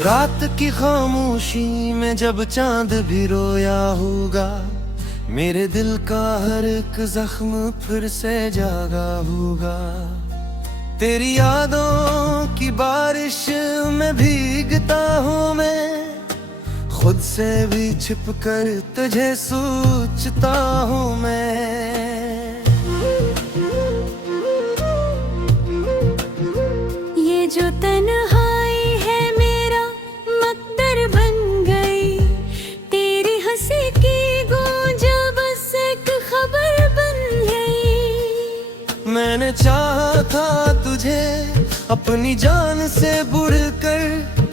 रात की खामोशी में जब चांद भी रोया होगा, मेरे दिल का हर एक जख्म फिर से जागा होगा। तेरी यादों की बारिश में भीगता हूँ मैं, खुद से भी छिप कर तुझे सोचता हूँ मैं। ये जो तन्हाई है मेरा मकदर बन गई, तेरी हंसी की गूंज बस एक खबर बन गई। मैंने चाहा था तुझे अपनी जान से बढ़कर,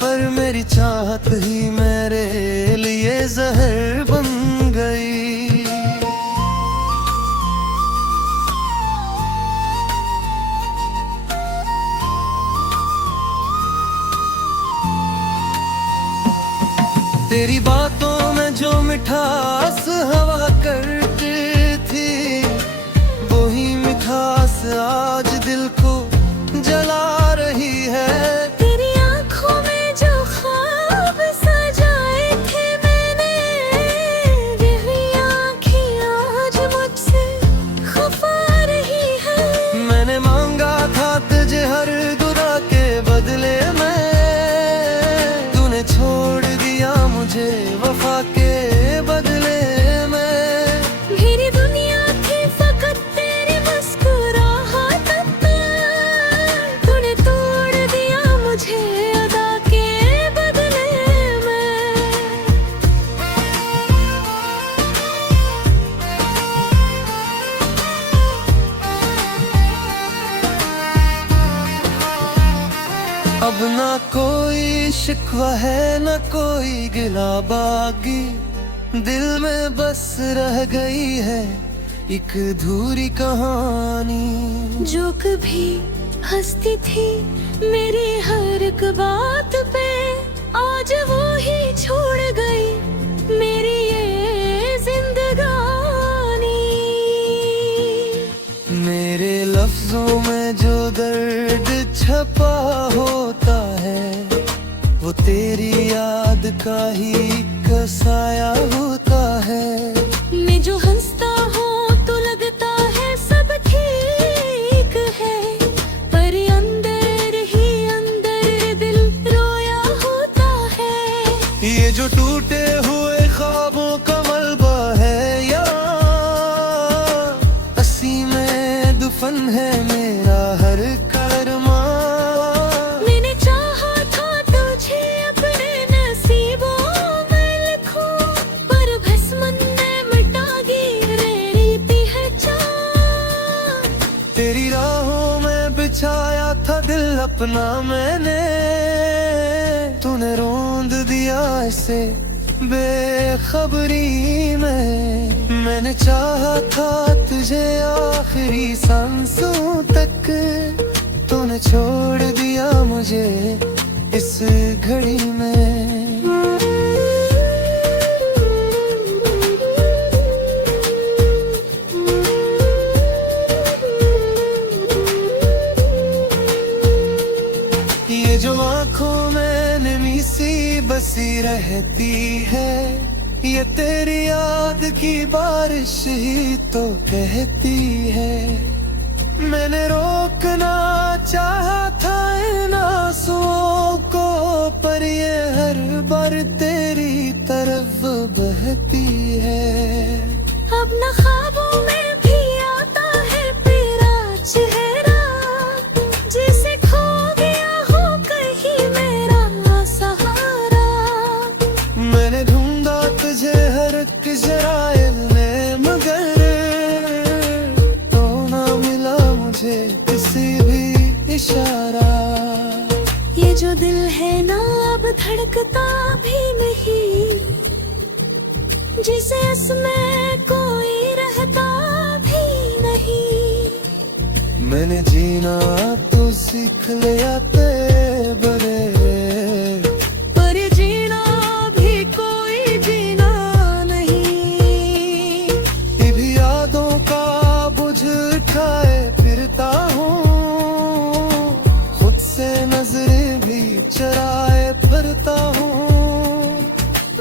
पर मेरी चाहत ही मेरे लिए जहर बन गई। तेरी बातों में जो मिठास हवा करती थी, वही मिठास आज दिल को जला रही है। तेरी आंखों में जो ख्वाब सजाए थे मैंने, यही आंखें आज मुझसे खफा रही है। मैंने मांगा था तुझे हर दुआ के बदले में, तूने छोड़ दिया मुझे वफा के बदले में। मेरी दुनिया थी फकत तेरी मुस्कुराहट पर, तूने तोड़ दिया मुझे अदा के बदले में। अब ना कोई शिकवा है ना कोई गिला बागी, दिल में बस रह गई है एक अधूरी कहानी। जो कभी हंसती थी मेरी हर एक बात पे, आज वो ही छोड़ गई मेरी ये जिंदगानी। मेरे लफ्जों में जो दर्द छपा होता है, वो तेरी याद का ही कसाया होता है। मैं जो हंसता हूँ तो लगता है सब ठीक है, पर अंदर ही अंदर दिल रोया होता है। ये जो टूटे हुए ख्वाबों का मलबा है, या असी में दुफन है मेरा हर कर्मा। मैंने चाहा था तुझे अपने नसीबों में लिखूं, पर भस्म ने मिटा गिरी पहचान। तेरी राहों में बिछाया था दिल अपना मैंने, तूने रोंद दिया इसे बेखबरी में। मैंने चाहा था तुझे आखिरी सांसों तक, तूने छोड़ दिया मुझे इस घड़ी में। ये जो आँखों में नमी सी बसी रहती है, ये तेरी याद की बारिश ही तो कहती है। मैंने रोकना चाहा था इन आंसुओं को, पर ये हर बार तेरी तरफ बहती है। अब न ख्वाबों में भी आता है तेरा चेहरा, जिसे खो गया हो कहीं मेरा सहारा। मैंने ढूंढा तुझे हर एक जराए में, मगर तो ना मिला मुझे किसी भी इशारा। ये जो दिल है ना अब धड़कता भी नहीं, जिसे इसमें कोई रहता भी नहीं। मैंने जीना तो सीख लिया ते बड़े, पर जीना भी कोई जीना नहीं। ये भी यादों का बुझ खाए फिरता हूँ, खुद से नजरें भी चराए फिरता हूँ।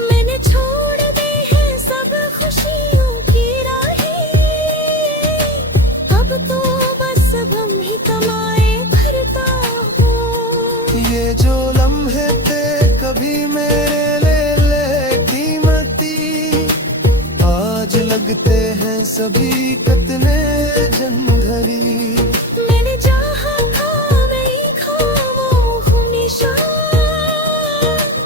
मैंने छोड़ दी है सब खुशियों की राहें, अब तो बस गम ही कमाए भरता हूँ। ये जो लम्हे थे कभी मेरे ले कीमती, आज लगते हैं सभी कितने जनघरी। मैंने चाहा था मैं ही खामोश हूँ निशान,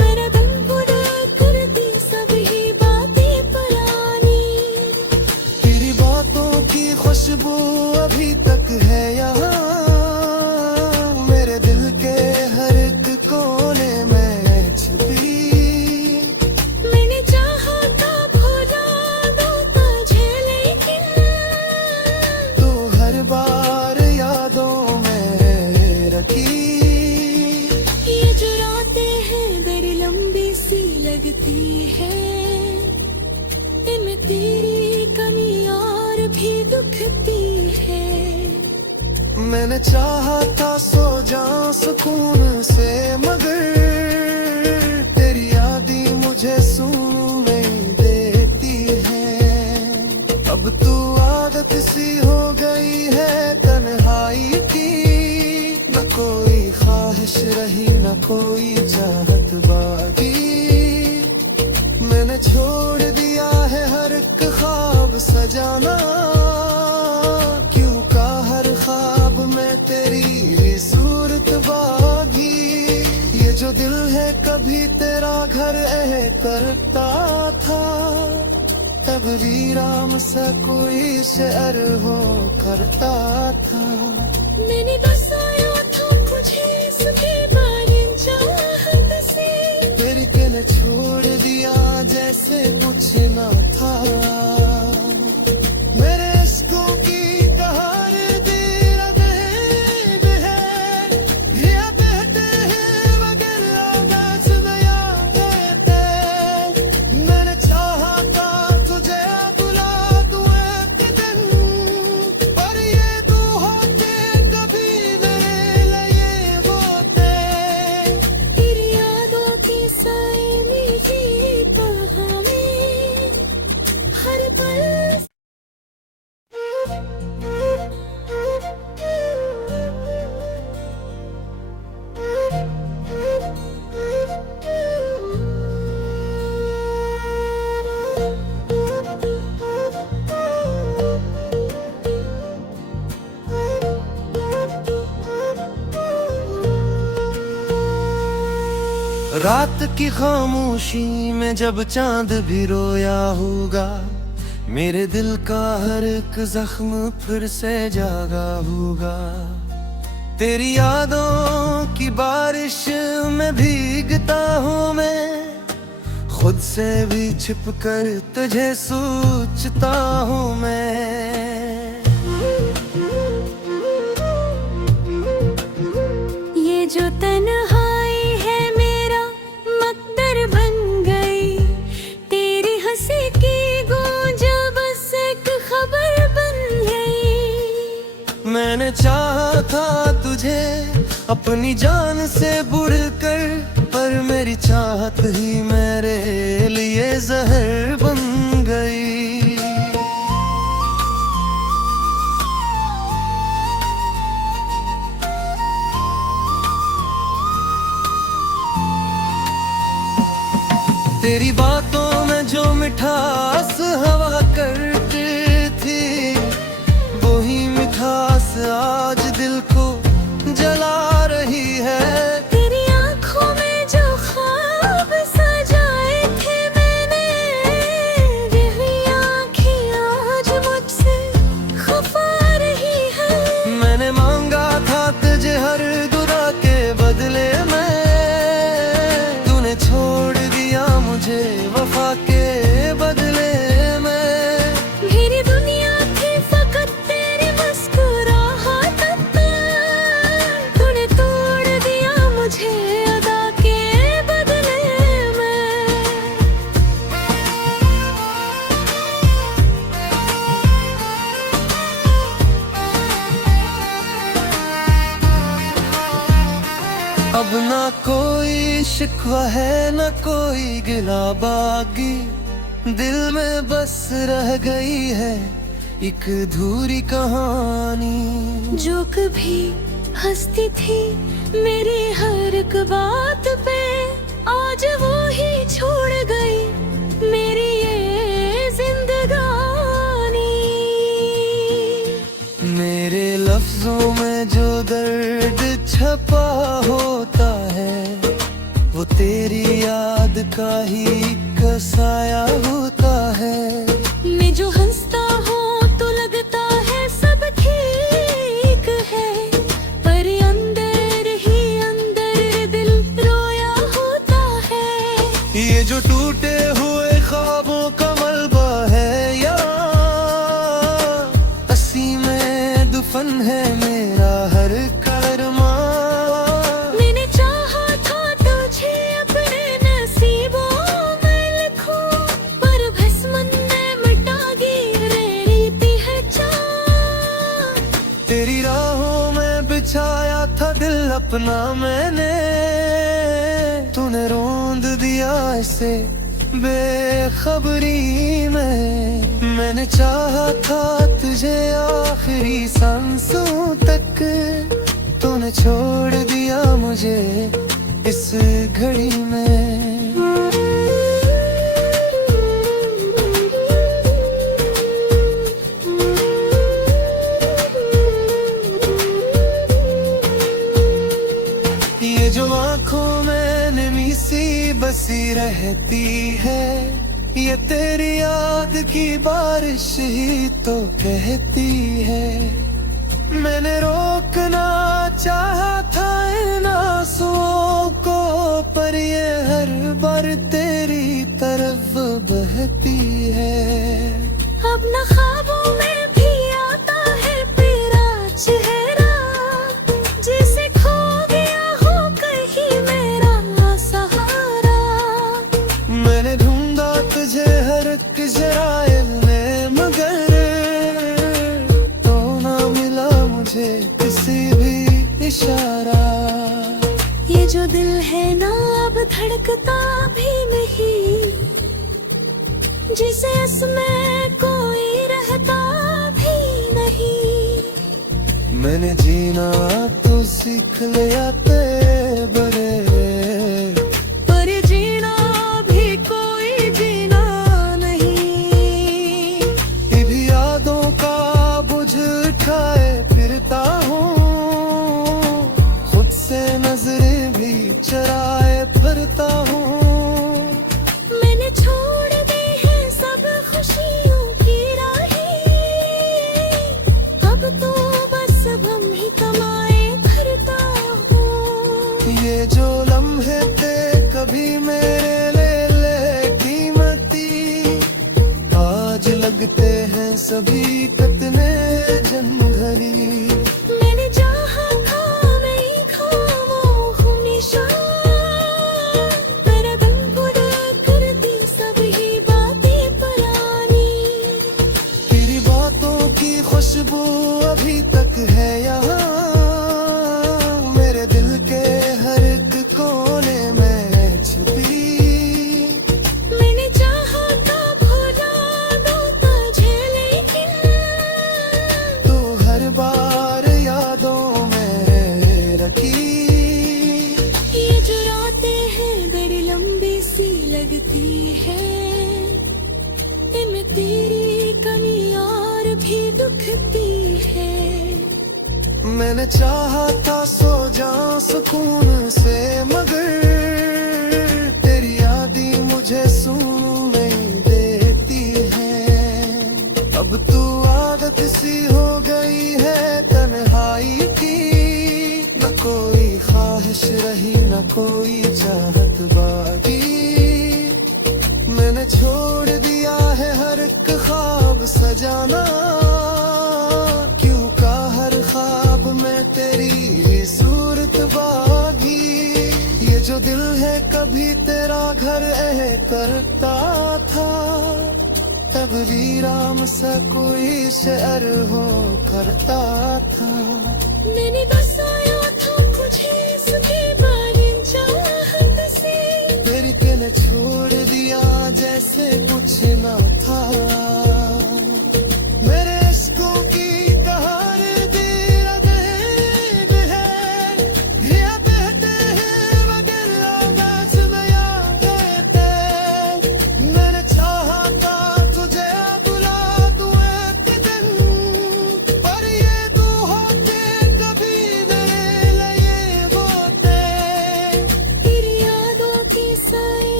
मेरा दिल बुरा करती सभी बातें पुरानी। तेरी बातों की खुशबू अभी तक है यहाँ, मेरे दिल के हर एक कोने में छुपी। मैंने चाहा था भुला दूँ तुझे, लेकिन तू हर बार यादों में रखी। ये जो रातें हैं बड़ी लंबी सी लगती है, इनमें तेरी कमी और भी दुखती है। मैंने चाहा था सो जाऊं सुकून से, मगर तेरी यादें मुझे सुकून नहीं देती है। अब तू आदत सी हो गई है तन्हाई की, न कोई ख्वाहिश रही न कोई चाहत बाकी। मैंने छोड़ दिया है हर एक ख्वाब सजाना, क्यों का हर ख्वाब में तेरी सूरत बागी। ये जो दिल है कभी तेरा घर करता था, तब भी राम सा कोई शेर हो करता था। मैंने बसाया था तुझे इसके बारे चाहत से, तेरी के ने छोड़ दिया जैसे कुछ न था। मेरे इश्कों की कहानी तेरा दर्द है, ये बहते हैं मगर आवाज में याद आते। मैंने चाहा था तुझे बुला दूं एक दिन, पर ये तू होते कभी मेरे लिए होते। तेरी यादों की साए में जीता हमें हर पल। रात की खामोशी में जब चांद भी रोया होगा, मेरे दिल का हर एक जख्म फिर से जागा होगा। तेरी यादों की बारिश में भीगता हूँ मैं, खुद से भी छिप कर तुझे सोचता हूँ मैं। ये जो तन्हाई है मेरा मकदर बन गई, तेरी हंसी की गूंज बस एक खबर बन गई। मैंने चाहा था तुझे अपनी जान से बढ़कर, पर मेरी चाहत ही मेरे लिए जहर बन गई। तेरी बातों में जो मिठास हवा करती थी, वही मिठास आज दिल को जला रही है। तेरी आंखों में जो ख्वाब सजाए थे मैंने, यही कोई शिकवा है न कोई गिला बाकी, दिल में बस रह गई है एक अधूरी कहानी। जो कभी हंसती थी मेरी हर एक बात पे, आज वो ही छोड़ गई मेरी ये जिंदगानी। मेरे लफ्जों में जो दर्द छपा होता है, वो तेरी याद का ही कसाया होता है। मैं जो हंसता हूँ तो लगता है सब ठीक है, पर अंदर ही अंदर दिल रोया होता है। ये जो टूटे हुए ख्वाबों का मलबा है या असी में दुफन है मेरा हर कर्मा। मैंने चाहा था तुझे अपने नसीबों में लिखूं, पर भस्म ने मिटा गिरी है चाह। तेरी राहों में बिछाया था दिल अपना मैंने, तूने रोंद दिया इसे बेखबरी में। मैंने चाहा था तुझे आखिरी सांसों तक, तूने छोड़ दिया मुझे इस घड़ी में। ये जो आँखों में नमी सी बसी रहती है, ये तेरी याद की बारिश ही तो कहती है। मैंने रोकना चाहा था इन आंसुओं को, पर ये हर बार तेरी तरफ बहती है। अब न ख्वाबों में भी आता है तेरा चेहरा, जिसे खो गया हो कहीं मेरा सहारा। मैंने ढूंढा तुझे हर एक जराए में, मगर तो ना मिला मुझे किसी भी इशारा। ये जो दिल है ना अब धड़कता भी नहीं, जिसे इसमें कोई रहता भी नहीं। मैंने जीना तो सीख लिया ते बड़े, पर जीना भी कोई जीना नहीं। ये भी यादों का बुझ उठाए फिरता हूँ, खुद से नजरें भी चराए फिरता हूँ। मैंने छोड़ दी है सब खुशियों की राहें, अब तो बस हम ही कमाए फिरता हूँ। ये जो लम्हे थे कभी मेरे ले कीमती, आज लगते हैं सभी कितने जन्मघरी। मैंने चाहा था नहीं खामों हूँ निशान, तेरा दिल बुरा कर दी सभी बातें पुरानी। तेरी बातों की खुशबू अभी तक है यहाँ, मेरे दिल के हर एक कोने में छुपी। मैंने चाहा था भुला दो तुझे, लेकिन तू हर बार यादों में रखी। ये जो रातें हैं बड़ी लंबी सी लगती है, इनमें तेरी कमी और भी दुखती है। मैंने चाहा था सो जाऊं सुकून से, मगर तेरी यादी मुझे सुकून नहीं देती है। अब तू आदत सी हो गई है तन्हाई की, न कोई ख्वाहिश रही न कोई चाहत बाकी। मैंने छोड़ दिया है हर एक ख्वाब सजाना, क्यों का हर ख्वाब में तेरी सूरत बागी। ये जो दिल है कभी तेरा घर करता था, तब भी राम सा कोई शेर हो करता था। मैंने बसाया था तुझे इसके बारिंजा,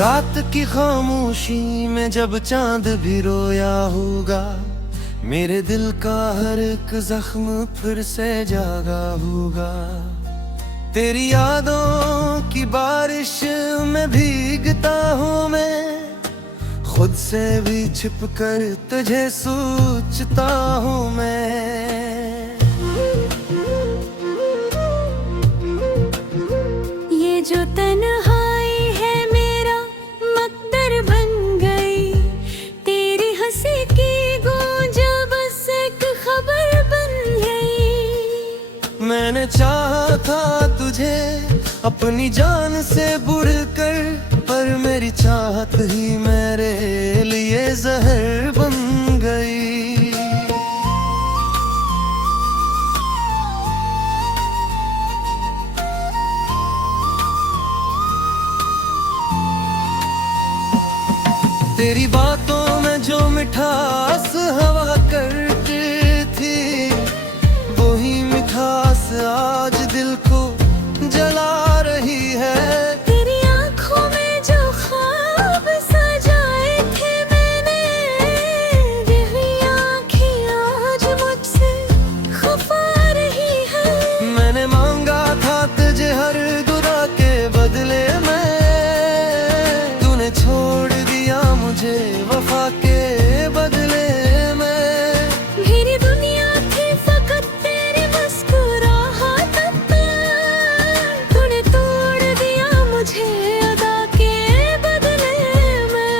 रात की खामोशी में जब चांद भी रोया होगा, मेरे दिल का हर एक जख्म फिर से जागा होगा। तेरी यादों की बारिश में भीगता हूँ मैं, खुद से भी छिप कर तुझे सोचता हूँ मैं। ये जो तन्हाई है मेरा मकदर बन गई, तेरी हंसी की गूंज बस एक खबर बन गई। मैंने चाहा था तुझे अपनी जान से बढ़कर, पर मेरी चाहत ही मेरे लिए जहर बन गई। तेरी बातों में जो मिठास हवा करती थी, वही मिठास आज दिल को जला रही है। तेरी आंखों में जो ख्वाब सजाए थे मैंने, वही आंखें आज मुझसे खफा रही है। मैंने मांगा था तुझे हर गुनाह के बदले में, तूने छोड़ दिया मुझे वफा के बदले में। मेरी दुनिया थी फकत तेरी मुस्कुराहट पर, तूने तोड़ दिया मुझे अदा के बदले में।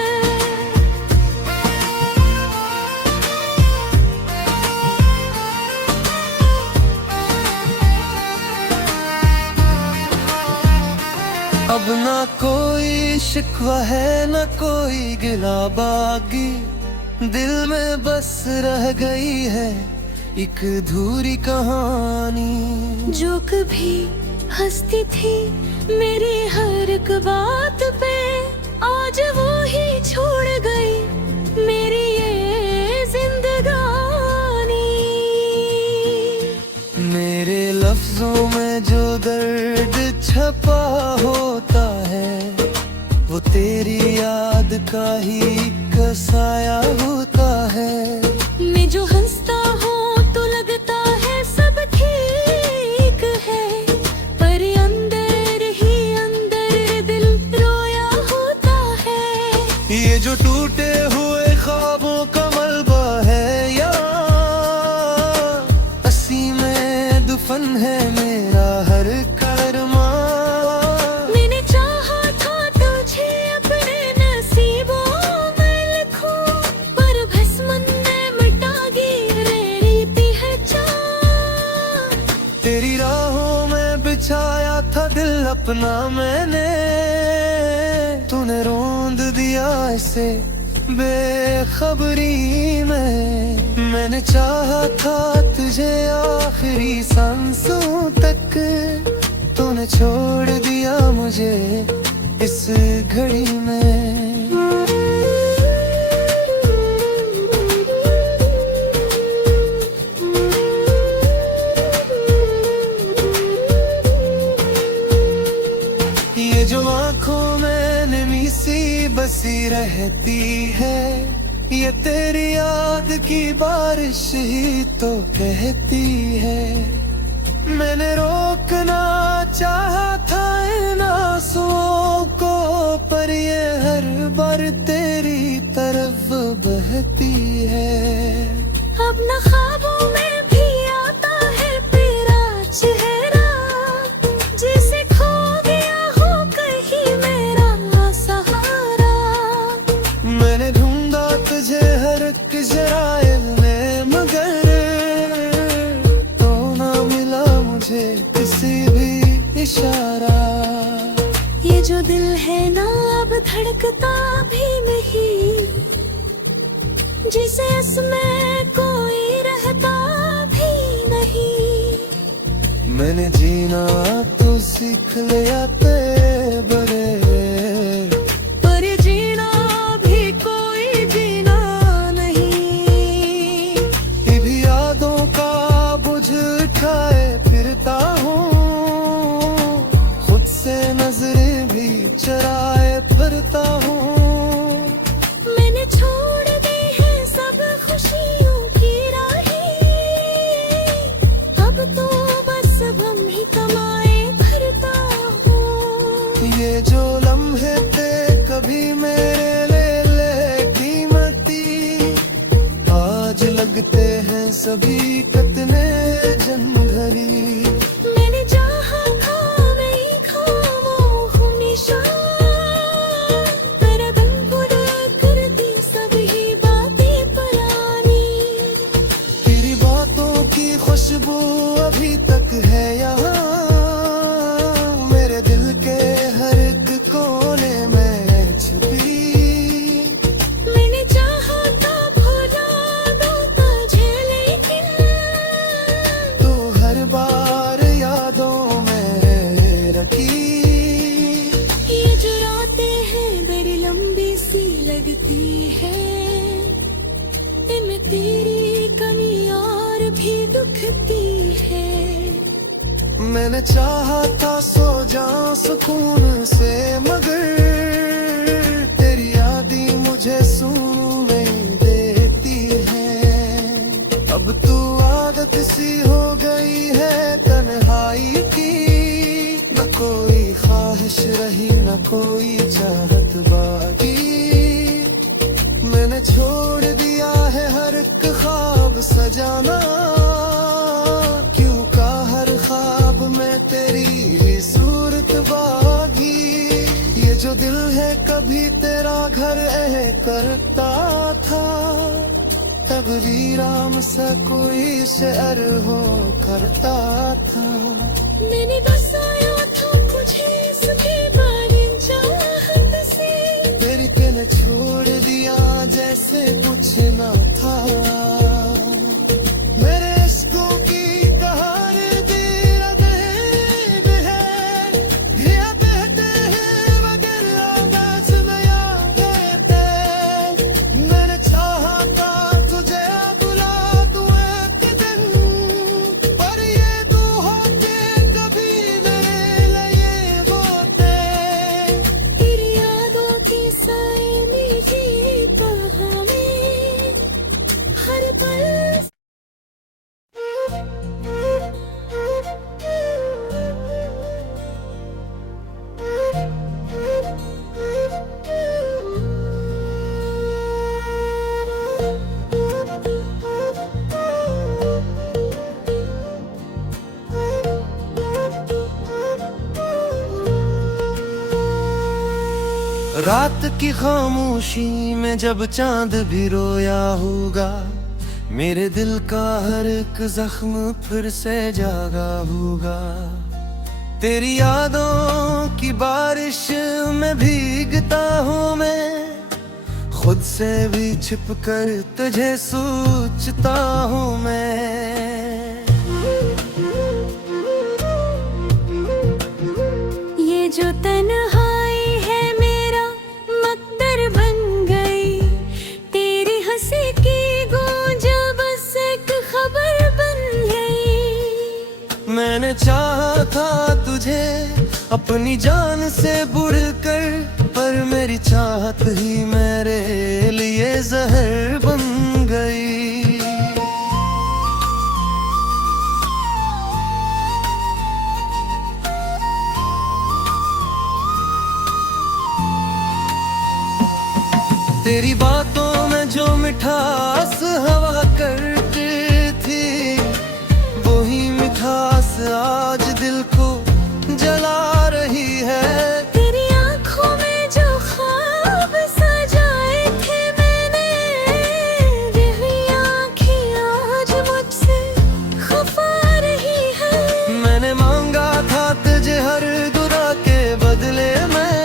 अब ना कोई शिकवा है ना कोई गिला बाकी, दिल में बस रह गई है एक अधूरी कहानी। जो कभी हंसती थी मेरी हर एक बात पे, आज वो ही छोड़ गई मेरी ये जिंदगानी। मेरे लफ्जों में जो दर्द छपा होता है, वो तेरी याद का ही कसाया होता है। मैं जो हंसता हूँ तो लगता है सब ठीक है, पर अंदर ही अंदर दिल रोया होता है। ये जो टूटे हुए ख्वाबों का मलबा है, या असी में दुफन है मेरा हर कर्मा। मैंने चाहा था तुझे अपने नसीबों में लिखूं, पर भस्म ने मिटा गिरी पहचान। तेरी राहों में बिछाया था दिल अपना मैंने, तूने रोंद दिया इसे बेखबरी में। मैंने चाहा था तुझे आखिरी सांसों तक, तूने छोड़ दिया मुझे इस घड़ी में। ये जो आंखों में नमी सी बसी रहती है, ये तेरी याद की बारिश ही तो कहती है। मैंने रोकना चाहा था इन आंसुओं को, पर ये हर बार तेरी तरफ बहती है। अब न ख्वाबों में भी आता है तेरा चेहरा, जिसे खो गया हो कहीं मेरा सहारा। मैंने ढूंढा तुझे हर एक जराए में, मगर तो ना मिला मुझे किसी भी इशारा। ये जो दिल है ना अब धड़कता भी नहीं, जिसे इसमें कोई रहता भी नहीं। मैंने जीना तो सीख लिया ते बड़े, पर जीना भी कोई जीना नहीं। भी यादों का बुझ उठाए फिरता हूँ, खुद से नजरें भी चराए फिरता हूँ। मैंने छोड़ दी है सब खुशियों की राहें, अब तो बस हम ही कमाए भरता हूँ। ये जो लम्हे थे कभी मेरे ले कीमती, आज लगते हैं सभी कितने जनभरी। मैंने चाहा था मैं ही खामों हूँ निशान, मेरा दिल बुरा करती सभी बातें पुरानी। तेरी बातों की खुशबू अभी तक है यहाँ, मेरे दिल के हर एक कोने में छुपी। मैंने चाहा था भुला दो तुझे, लेकिन तू हर बार यादों में रखी। ये जो रातें हैं बड़ी लंबी सी लगती है, इनमें तेरी कमी और भी दुखती है। मैंने चाहा था सो जाऊं सुकून से, मगर तेरी यादें मुझे सुकून नहीं देती है। अब तू आदत सी हो गई है तन्हाई की, न कोई ख्वाहिश रही न कोई चाहत बाकी। मैंने छोड़ दिया है हर एक ख्वाब सजाना, क्यों का हर ख्वाब में तेरी सूरत बागी। ये जो दिल है कभी तेरा घर करता था, तकदीराम सा कोई शेर हो करता था। मैंने बसाया था तुझे इसके बारे चाहत से, तेरी पे ने छोड़ दिया जैसे कुछ ना था। मेरे इश्कों की कहानी दिल अदब है, ये बहते हैं मगर आवाज में याद आते। मैंने चाहा था तुझे बुला दूं एक दिन, पर ये तू होते कभी मेरे लिए होते। तेरी यादों के साए में जीता हमें हर पल। रात की खामोशी में जब चांद भी रोया होगा, मेरे दिल का हर एक जख्म फिर से जागा होगा। तेरी यादों की बारिश में भीगता हूँ मैं, खुद से भी छिप कर तुझे सोचता हूँ मैं। ये जो तन्हाई है मेरा मकदर बन गई, तेरी हंसी की गूंज बस एक खबर बन गई। मैंने चाहा था तुझे अपनी जान से बढ़कर, पर मेरी चाहत ही मेरे लिए जहर बन गई। तेरी बातों में जो मिठास हवा करती थी, वही मिठास आज दिल को जला रही है। तेरी आंखों में जो ख्वाब सजाए थे मैंने, यही आंखें आज मुझसे खफा रही है। मैंने मांगा था तुझे हर दुआ के बदले में,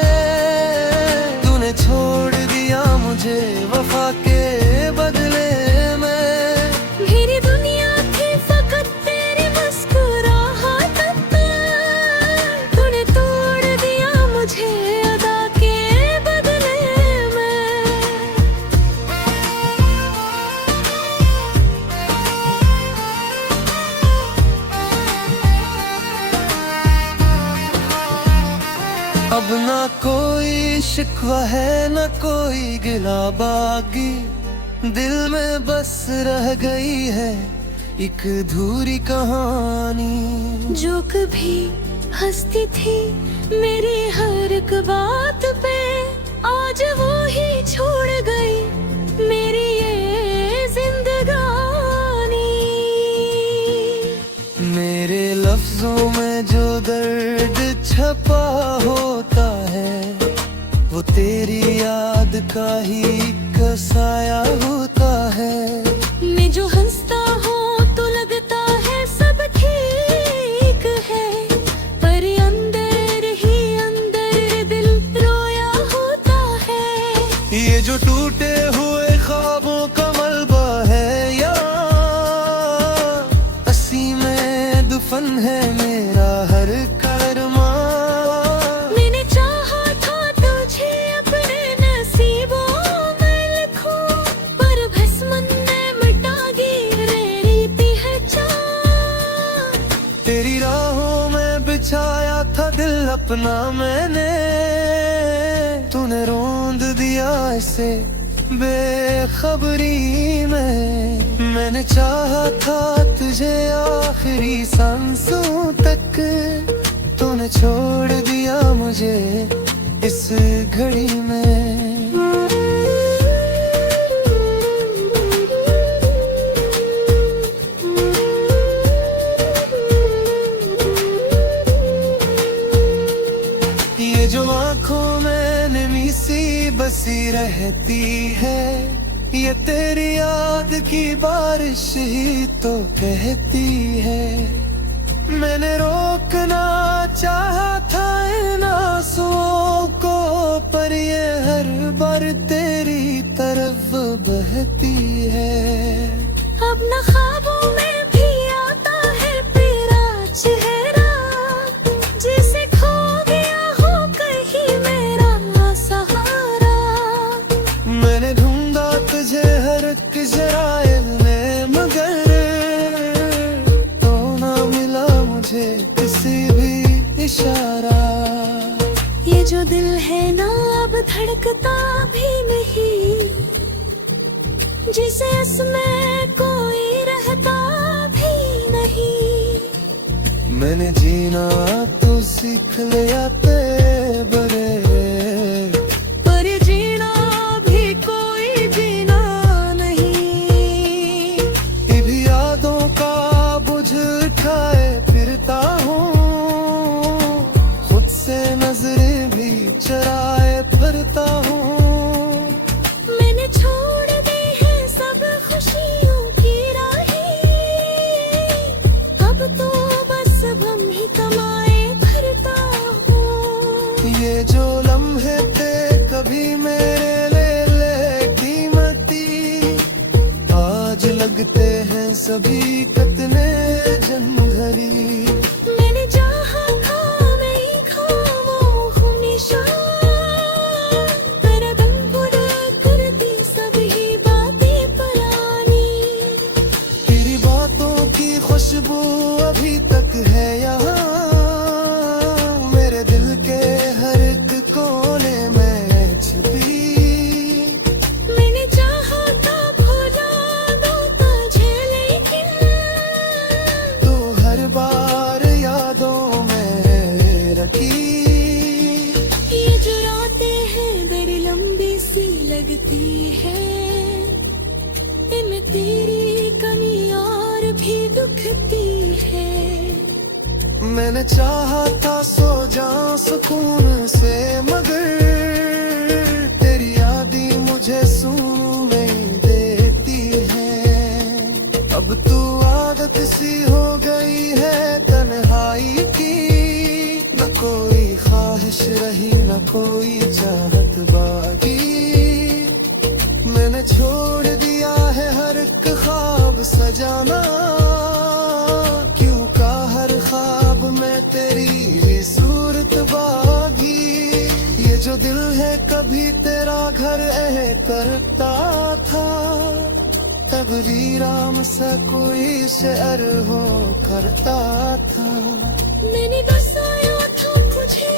तूने छोड़ दिया मुझे कोई शिकवा है न कोई गिला बाकी, दिल में बस रह गई है एक अधूरी कहानी। जो कभी हंसती थी मेरी हर एक बात पे, आज वो ही छोड़ गई मेरी ये जिंदगानी। मेरे लफ्जों में जो दर्द छपा होता है, वो तेरी याद का ही कसाया होता है। मैं जो हंसता हूँ तो लगता है सब ठीक है, पर अंदर ही अंदर दिल रोया होता है। ये जो टूटे हुए ख्वाबों का मलबा है, या असी में दुफन है मेरा हर कर्मा। मैंने चाहा था तुझे अपने नसीबों में लिखूं, पर भस्म ने मिटा गिरी पहचान। तेरी राहों में बिछाया था दिल अपना मैंने, तूने रोंद दिया इसे बेखबरी में। मैंने चाहा था तुझे आखिरी सांसों तक, तूने छोड़ दिया मुझे इस घड़ी में। ये जो आँखों में नमी सी बसी रहती है, ये तेरी याद की बारिश ही तो कहती है। मैंने रोकना चाहा था इन आंसुओं को, पर ये हर बार तेरी तरफ बहती है। अब न ख्वाबों में भी आता है तेरा चेहरा, जिसे खो गया हो कहीं मेरा सहारा। मैंने ढूंढा तुझे हर एक जराए में, मगर तो ना मिला मुझे किसी भी इशारा। ये जो दिल है ना अब धड़कता भी नहीं, जिसे इसमें कोई रहता भी नहीं। मैंने जीना तो सीख लिया ते बरे, पर जीना भी कोई जीना नहीं। ये भी यादों का बुझ उठाए फिरता हूँ, खुद से नजरें भी चराए फिरता हूँ। मैंने छोड़ दी है सब खुशियों की राहें, अब तो बस हम ही कमाए भरता हूँ। ये जो लम्हे थे कभी मेरे ले कीमती, आज लगते हैं सभी कितने जंघरी। मैंने जहाँ खा नहीं खाओ हूँ निशान, मेरा दम बुरा कर दी सभी बातें पुरानी। तेरी बातों की खुशबू अभी तक है यहाँ, मेरे दिल के हर एक कोने में छुपी। मैंने चाहा था भुला दूँ तुझे, लेकिन तू हर बार यादों में रखी। ये जो रातें हैं बड़ी लंबी सी लगती है, इनमें तेरी कमी और भी दुखती है। मैंने चाहा था सो जाऊं सुकून से, मगर तेरी यादी मुझे सुकून नहीं देती है। अब तू आदत सी हो गई है तन्हाई की, न कोई ख्वाहिश रही न कोई चाहत बाकी। मैंने छोड़ दिया है हर एक ख्वाब सजाना, क्यों का हर ख्वाब में तेरी सूरत बागी। ये जो दिल है कभी तेरा घर करता था, तबरी राम सा कोई शेर हो करता था। मैंने बसाया था तुझे